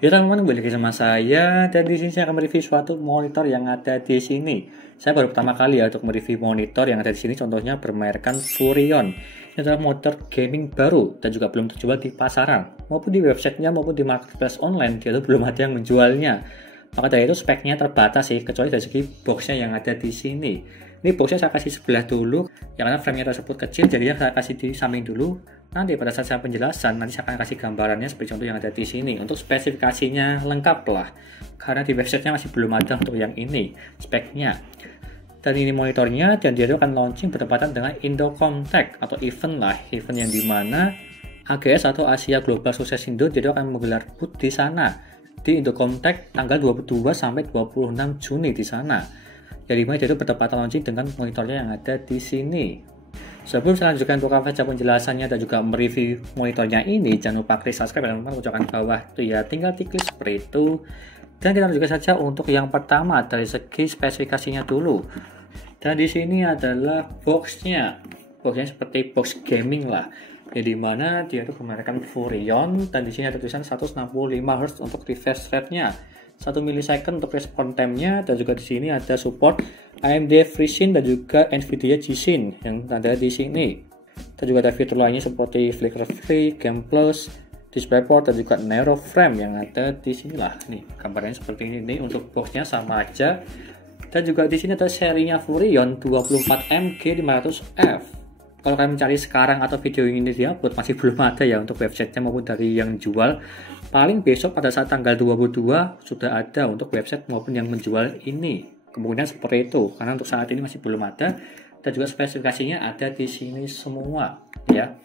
Ya teman-teman, balik lagi sama saya dan di sini saya akan mereview suatu monitor yang ada di sini. Saya baru pertama kali ya untuk mereview monitor yang ada di sini, contohnya bermerek Furion. Ini adalah monitor gaming baru dan juga belum terjual di pasaran, maupun di websitenya maupun di marketplace online, dia tuh belum ada yang menjualnya. Maka dari itu speknya terbatas sih, kecuali dari segi boxnya yang ada di sini. Ini boxnya saya kasih sebelah dulu, ya karena framenya tersebut kecil, jadi saya kasih di samping dulu. Nanti pada saat saya penjelasan, nanti saya akan kasih gambarannya seperti contoh yang ada di sini. Untuk spesifikasinya lengkap lah, karena di websitenya masih belum ada untuk yang ini, speknya. Dan ini monitornya, dan dia itu akan launching bertepatan dengan Indocom-Tech atau event lah, event yang dimana AGS atau Asia Global Success Indo, dia itu akan menggelar booth di sana, di Indocom-Tech tanggal 22 sampai 26 Juni di sana. Jadi dimana dia itu bertepatan launching dengan monitornya yang ada di sini. Sebelum saya lanjutkan untuk baca penjelasannya dan juga mereview monitornya ini, jangan lupa klik subscribe dan pojokan bawah itu ya, tinggal diklik seperti itu. Dan kita lanjutkan saja untuk yang pertama dari segi spesifikasinya dulu. Dan di sini adalah boxnya seperti box gaming lah, jadi mana dia itu menggunakan Furion, dan di sini ada tulisan 165 Hz untuk refresh rate-nya, 1 millisecond untuk respon time-nya, dan juga di sini ada support AMD FreeSync dan juga Nvidia G-Sync yang ada di sini. Dan juga ada fitur lainnya seperti flicker free, game plus, DisplayPort dan juga narrow frame yang ada di sini lah. Nih gambarnya seperti ini nih, untuk boxnya sama aja. Dan juga di sini ada serinya Furion 24MG500F. Kalau kalian mencari sekarang atau video ini diupload, masih belum ada ya untuk websitenya maupun dari yang jual. Paling besok pada saat tanggal 22 sudah ada untuk website maupun yang menjual ini. Kemungkinan seperti itu, karena untuk saat ini masih belum ada. Dan juga spesifikasinya ada di sini semua ya.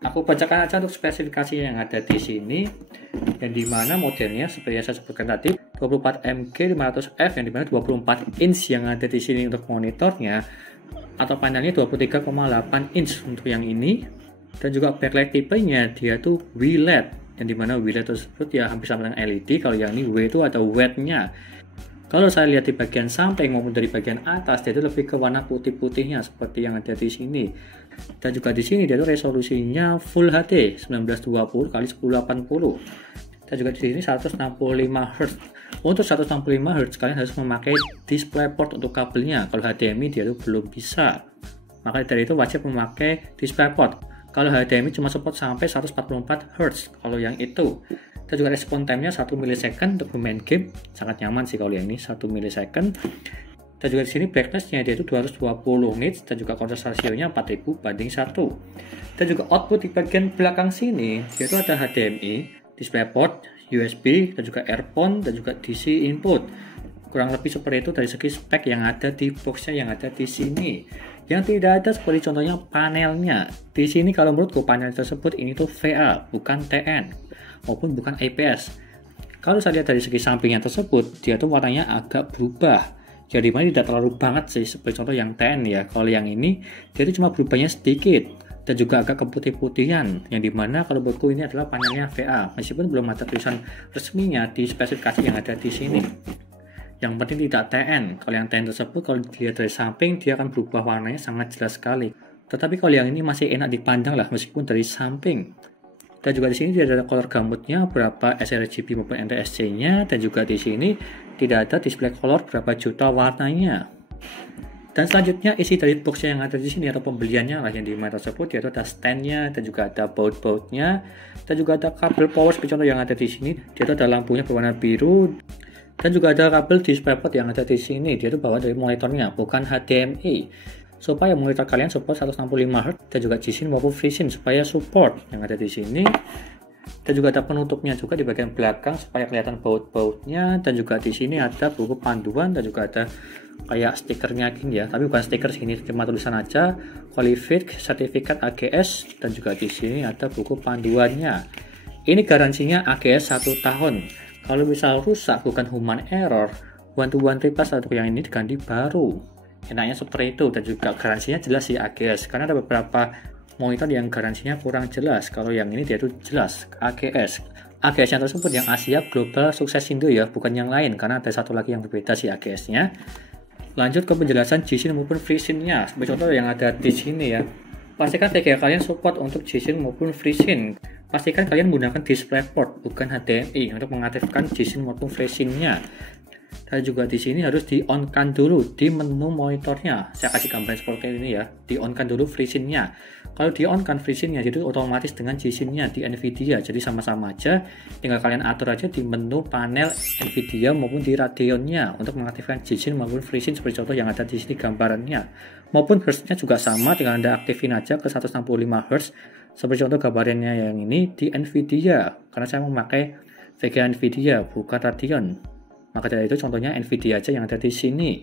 Aku bacakan aja untuk spesifikasi yang ada di sini, yang dimana modelnya seperti yang saya sebutkan tadi 24MG500F, yang dimana 24 inch yang ada di sini untuk monitornya, atau panelnya 23,8 inch untuk yang ini. Dan juga backlight tipenya dia tuh WLED, yang dimana WLED tersebut ya hampir sama dengan LED. Kalau yang ini W itu ada WED-nya. Kalau saya lihat di bagian samping maupun dari bagian atas, dia itu lebih ke warna putih-putihnya seperti yang ada di sini. Dan juga di sini dia itu resolusinya Full HD 1920 x 1080. Dan juga di sini 165 Hz. Untuk 165 Hz kalian harus memakai DisplayPort untuk kabelnya. Kalau HDMI dia itu belum bisa. Maka dari itu wajib memakai DisplayPort. Kalau HDMI cuma support sampai 144 Hz kalau yang itu. Dan juga respon time-nya 1 millisecond untuk bermain game, sangat nyaman sih kalau yang ini 1 millisecond. Dan juga di sini brightness-nya dia itu 220 nits dan juga kontras rasionya 4000 banding 1. Dan juga output di bagian belakang sini dia itu ada HDMI, DisplayPort, USB dan juga earphone dan juga DC input. Kurang lebih seperti itu dari segi spek yang ada di boxnya yang ada di sini. Yang tidak ada seperti contohnya panelnya. Di sini kalau menurutku panel tersebut ini tuh VA, bukan TN maupun bukan IPS. Kalau saya lihat dari segi sampingnya tersebut, dia tuh warnanya agak berubah. Jadi mana tidak terlalu banget sih seperti contoh yang TN ya. Kalau yang ini dia itu cuma berubahnya sedikit dan juga agak keputih-putihan. Yang dimana kalau menurutku ini adalah panelnya VA, meskipun belum ada tulisan resminya di spesifikasi yang ada di sini. Yang penting tidak TN. Kalau yang TN tersebut kalau dilihat dari samping dia akan berubah warnanya sangat jelas sekali. Tetapi kalau yang ini masih enak dipandang lah meskipun dari samping. Dan juga di sini tidak ada color gamutnya berapa sRGB maupun NTSC-nya, dan juga di sini tidak ada display color berapa juta warnanya. Dan selanjutnya isi dari box yang ada di sini atau pembeliannya lah yang di mana tersebut, yaitu ada stand-nya dan juga ada baut-bautnya, dan juga ada kabel power seperti contoh yang ada di sini. Dia itu ada lampunya berwarna biru. Dan juga ada kabel DisplayPort yang ada di sini, dia itu bawaan dari monitornya, bukan HDMI. Supaya monitor kalian support 165 Hz dan juga G-Sync maupun FreeSync supaya support yang ada di sini. Dan juga ada penutupnya juga di bagian belakang supaya kelihatan baut-bautnya. Dan juga di sini ada buku panduan dan juga ada kayak stikernya gini ya, tapi bukan stiker sini, cuma tulisan aja Qualified Certificate AGS. Dan juga di sini ada buku panduannya. Ini garansinya AGS 1 tahun. Kalau misal rusak bukan human error, one-to-one replace atau yang ini diganti baru. Enaknya seperti itu. Dan juga garansinya jelas sih AGS, karena ada beberapa monitor yang garansinya kurang jelas. Kalau yang ini dia itu jelas AGS. AGS yang tersebut yang Asia Global Success Indo ya, bukan yang lain, karena ada satu lagi yang berbeda sih AGS-nya. Lanjut ke penjelasan G-Sync maupun FreeSync-nya. Seperti contoh yang ada di sini ya. Pastikan VGA kalian support untuk G-Sync maupun FreeSync. pastikan kalian menggunakan DisplayPort bukan HDMI untuk mengaktifkan G-Sync maupun FreeSync-nya. Dan juga di sini harus di-on-kan dulu di menu monitornya. Saya kasih gambaran seperti ini ya. Di-on-kan dulu FreeSync-nya. Kalau di-on-kan FreeSync-nya itu otomatis dengan G-Sync-nya di Nvidia. Jadi sama-sama aja. Tinggal kalian atur aja di menu panel Nvidia maupun di Radeon-nya untuk mengaktifkan G-Sync maupun FreeSync seperti contoh yang ada di sini gambarannya. Maupun Hz-nya juga sama, tinggal Anda aktifin aja ke 165 Hz. Seperti contoh gambarannya yang ini di Nvidia. Karena saya memakai VGA Nvidia bukan Radeon. Maka dari itu contohnya Nvidia aja yang ada di sini.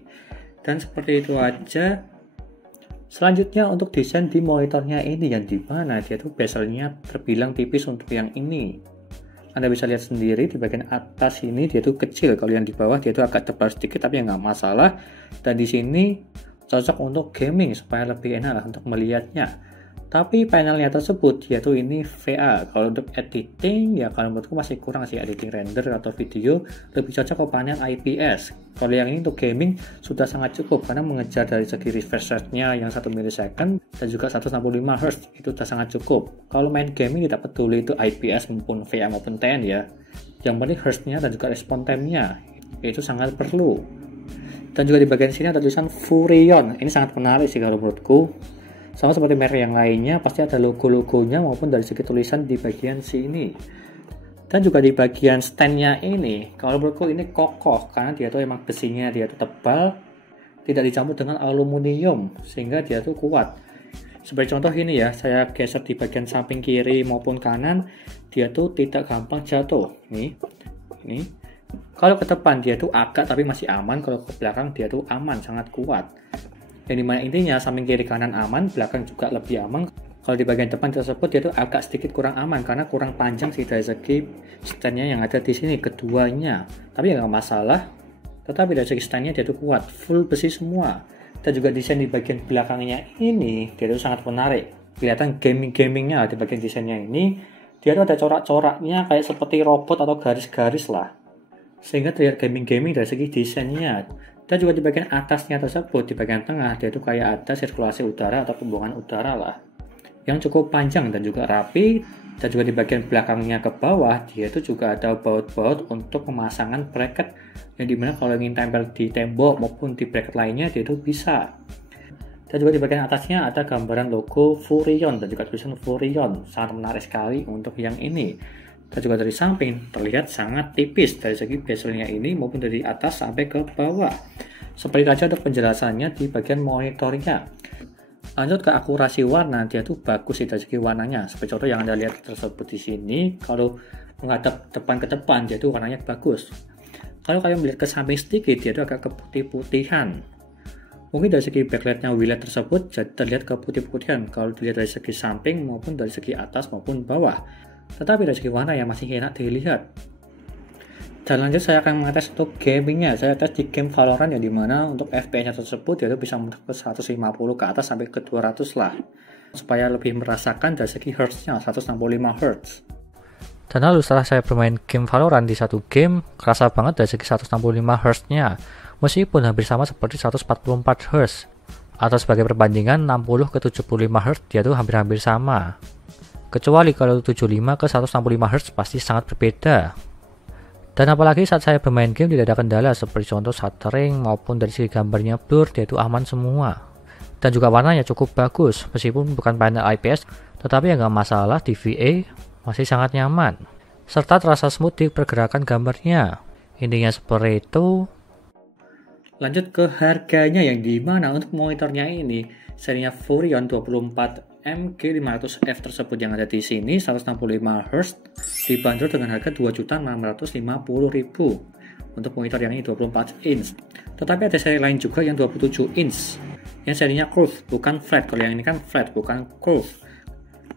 Dan seperti itu aja. Selanjutnya untuk desain di monitornya ini yang dimana dia tuh bezelnya terbilang tipis untuk yang ini. Anda bisa lihat sendiri di bagian atas ini dia tuh kecil. Kalau yang di bawah dia tuh agak tebal sedikit tapi nggak masalah. Dan di sini cocok untuk gaming supaya lebih enak lah untuk melihatnya. Tapi panelnya tersebut yaitu ini VA. Kalau untuk editing ya kalau menurutku masih kurang sih, editing render atau video lebih cocok ke panel IPS. Kalau yang ini untuk gaming sudah sangat cukup karena mengejar dari segi refresh rate-nya yang 1 millisecond dan juga 165 Hz itu sudah sangat cukup. Kalau main gaming tidak peduli itu IPS maupun VA maupun TN ya. Yang penting Hz-nya dan juga respon time-nya itu sangat perlu. Dan juga di bagian sini ada tulisan Furion. Ini sangat menarik sih kalau menurutku. Sama seperti merek yang lainnya, pasti ada logo-logonya maupun dari segi tulisan di bagian sini. Dan juga di bagian stand-nya ini, kalau menurutku ini kokoh karena dia tuh emang besinya dia tuh tebal, tidak dicampur dengan aluminium sehingga dia tuh kuat. Seperti contoh ini ya, saya geser di bagian samping kiri maupun kanan, dia tuh tidak gampang jatuh. Ini. Kalau ke depan dia tuh agak tapi masih aman, kalau ke belakang dia tuh aman, sangat kuat. Yang dimana intinya samping kiri kanan aman, belakang juga lebih aman. Kalau di bagian depan tersebut dia tuh agak sedikit kurang aman karena kurang panjang sih dari segi stand-nya yang ada di sini keduanya. Tapi ya nggak masalah. Tetapi dari segi stand-nya dia tuh kuat, full besi semua. Dan juga desain di bagian belakangnya ini dia tuh sangat menarik. Kelihatan gaming-gamingnya di bagian desainnya ini. Dia tuh ada corak-coraknya kayak seperti robot atau garis-garis lah. Sehingga terlihat gaming-gaming dari segi desainnya. Dan juga di bagian atasnya tersebut, di bagian tengah, dia itu kayak ada sirkulasi udara atau pembuangan udara lah. Yang cukup panjang dan juga rapi. Dan juga di bagian belakangnya ke bawah, dia itu juga ada baut-baut untuk pemasangan bracket. Yang dimana kalau ingin tempel di tembok maupun di bracket lainnya, dia itu bisa. Dan juga di bagian atasnya ada gambaran logo Furion dan juga tulisan Furion. Sangat menarik sekali untuk yang ini. Dan juga dari samping terlihat sangat tipis dari segi bezelnya ini maupun dari atas sampai ke bawah. Seperti saja untuk penjelasannya di bagian monitornya. Lanjut ke akurasi warna, dia tuh bagus sih dari segi warnanya. Seperti contoh yang Anda lihat tersebut di sini, kalau menghadap depan ke depan dia tuh warnanya bagus. Kalau kalian melihat ke samping sedikit, dia tuh agak keputih-putihan. Mungkin dari segi backlightnya wheellight tersebut jadi terlihat keputih-putihan kalau dilihat dari segi samping maupun dari segi atas maupun bawah. Tetapi dari segi warna yang masih enak dilihat. Dan lanjut saya akan mengetes untuk gamingnya. Saya tes di game Valorant yang dimana untuk FPS-nya tersebut yaitu bisa mencapai 150 ke atas sampai ke 200 lah. Supaya lebih merasakan dari segi Hz-nya 165 Hz. Dan lalu setelah saya bermain game Valorant di satu game, kerasa banget dari segi 165 Hz-nya. Meskipun hampir sama seperti 144 Hz. Atau sebagai perbandingan 60 ke 75 Hz dia tuh hampir-hampir sama. Kecuali kalau 75 ke 165 Hz pasti sangat berbeda. Dan apalagi saat saya bermain game tidak ada kendala seperti contoh stuttering maupun dari segi gambarnya blur dia itu aman semua. Dan juga warnanya cukup bagus meskipun bukan panel IPS tetapi yang nggak masalah di VA masih sangat nyaman. Serta terasa smooth di pergerakan gambarnya. Intinya seperti itu. Lanjut ke harganya yang dimana untuk monitornya ini serinya Furion 24 MG500F tersebut yang ada di sini 165 Hz dibanderol dengan harga 2.650.000 untuk monitor yang ini 24 inch. Tetapi ada seri lain juga yang 27 inch yang serinya curve bukan flat. Kalau yang ini kan flat bukan curve.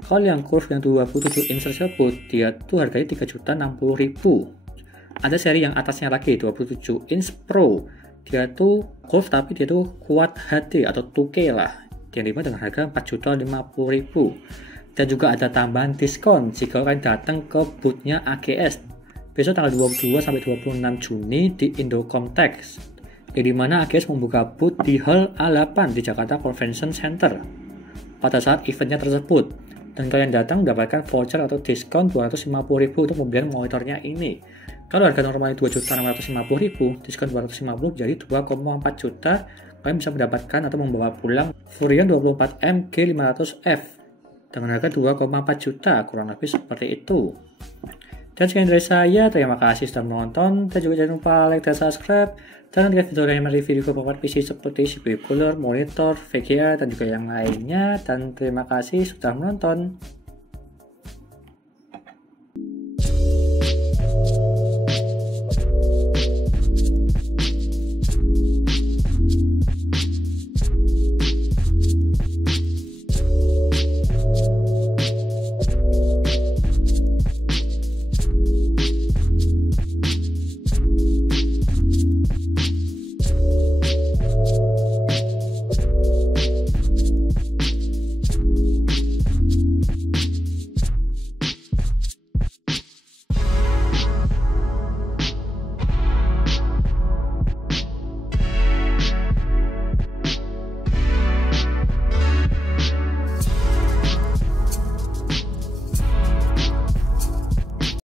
Kalau yang curve yang 27 inch tersebut dia tuh harganya 3.060.000. Ada seri yang atasnya lagi 27 inch Pro. Dia tuh curve tapi dia tuh kuat HD atau 2K lah. Yang dimana dengan harga 4.050.000. Dan juga ada tambahan diskon jika kalian datang ke boothnya AGS besok tanggal 22 sampai 26 Juni di Indocomtex. Yang dimana AGS membuka booth di Hall A8 di Jakarta Convention Center pada saat eventnya tersebut. Dan kalian datang mendapatkan voucher atau diskon 250.000 untuk pembelian monitornya ini. Kalau harga normalnya 2.650.000, diskon 250 jadi 2,4 juta. Kalian bisa mendapatkan atau membawa pulang Furion 24M G500F dengan harga 2,4 juta, kurang lebih seperti itu. Dan sekian dari saya, terima kasih sudah menonton, dan juga jangan lupa like dan subscribe, dan lihat video lain review beberapa PC seperti CPU cooler, monitor, VGA, dan juga yang lainnya, dan terima kasih sudah menonton.